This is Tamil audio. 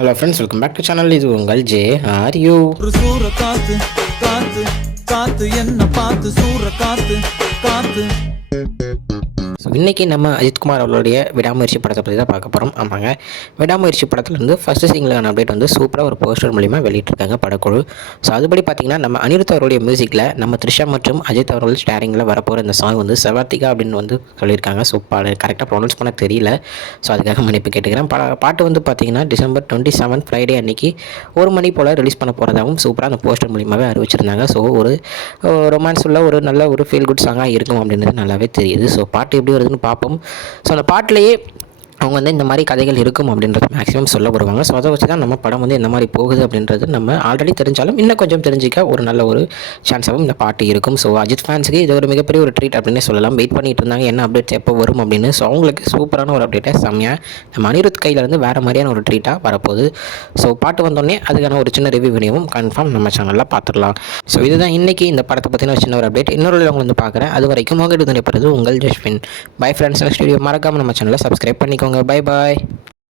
Hello friends, welcome back to channel. இது உங்கள் JRU. ஒரு சூற காத்து காத்து காத்து என்ன பார்த்து சூற காத்து காத்து. இன்றைக்கி நம்ம அஜித்குமார் அவர்களுடைய விடாமுயற்சி படத்தை பற்றி தான் பார்க்க போகிறோம். ஆமாங்க, விடாமுயற்சி படத்துலேருந்து ஃபஸ்ட்டு சிங்கிளான அப்டேட் வந்து சூப்பராக ஒரு போஸ்டர் மூலிமா வெளியிட்டிருக்காங்க படக்குழு. ஸோ அதுபடி பார்த்திங்கன்னா நம்ம அனிருத் அவருடைய மியூசிக்கில் நம்ம த்ரிஷா மற்றும் அஜித் அவர்கள் ஸ்டாரிங்கில் வரப்போகிற இந்த சாங் வந்து செவாத்திகா அப்படின்னு வந்து சொல்லியிருக்காங்க. ஸோ கரெக்டாக ப்ரொனவுன்ஸ் பண்ண தெரியல, ஸோ அதுக்காக மன்னிப்பு கேட்டுக்கிறேன். பாட்டு வந்து பார்த்திங்கன்னா December 27 ஃப்ரைடே அன்றைக்கி 1 மணி போல் ரிலீஸ் பண்ண போகிறதாகவும் சூப்பராக அந்த போஸ்டர் மூலிமாவே அறிவிச்சிருந்தாங்க. ஸோ ஒரு ரொமான்ஸ் உள்ள ஒரு நல்ல ஒரு ஃபீல் குட் சாங்காக இருக்கும் அப்படின்றது நல்லாவே தெரியுது. ஸோ பாட்டு எப்படி வருதுன்னு பார்ப்போம். ஸோ அந்த பாட்டிலேயே அவங்க வந்து இந்த மாதிரி கதைகள் இருக்கும் அப்படின்றது மேக்ஸிமம் சொல்ல வருவாங்க. ஸோ அதை வச்சு தான் நம்ம படம் வந்து எந்த மாதிரி போகுது அப்படின்றது நம்ம ஆல்ரெடி தெரிஞ்சாலும் இன்னும் கொஞ்சம் தெரிஞ்சிக்க ஒரு நல்ல ஒரு சான்ஸாகவும் இந்த பாட்டு இருக்கும். ஸோ அஜித் ஃபேன்ஸுக்கு இது ஒரு மிகப்பெரிய ஒரு ட்ரீட் அப்படின்னே சொல்லலாம். வெயிட் பண்ணிட்டு இருந்தாங்க என்ன அப்டேட்ஸ் எப்போ வரும் அப்படின்னு. ஸோ அவங்களுக்கு சூப்பரான ஒரு அப்டேட்டை செம்மையாக நம்ம அனிருத் கையிலேருந்து வேறு மாதிரியான ஒரு ட்ரீட்டாக வரப்போகுது. ஸோ பாட்டு வந்தோடனே அதுக்கான ஒரு சின்ன ரிவ்யூ வீடியோவும் கன்ஃபார்ம் நம்ம சேனலில் பார்த்துடலாம். ஸோ இதுதான் இன்றைக்கி இந்த படத்தை பற்றின ஒரு சின்ன ஒரு அப்டேட். இன்னொரு அவங்க வந்து பார்க்குறேன். அது வரைக்கும் உங்கள்கிட்ட நினைப்பது உங்கள் Jaswin. Bye friends. Next video மறக்காமல் நம்ம சேனலை சப்ஸ்கிரைப் பண்ணிக்கோங்க. Bye bye.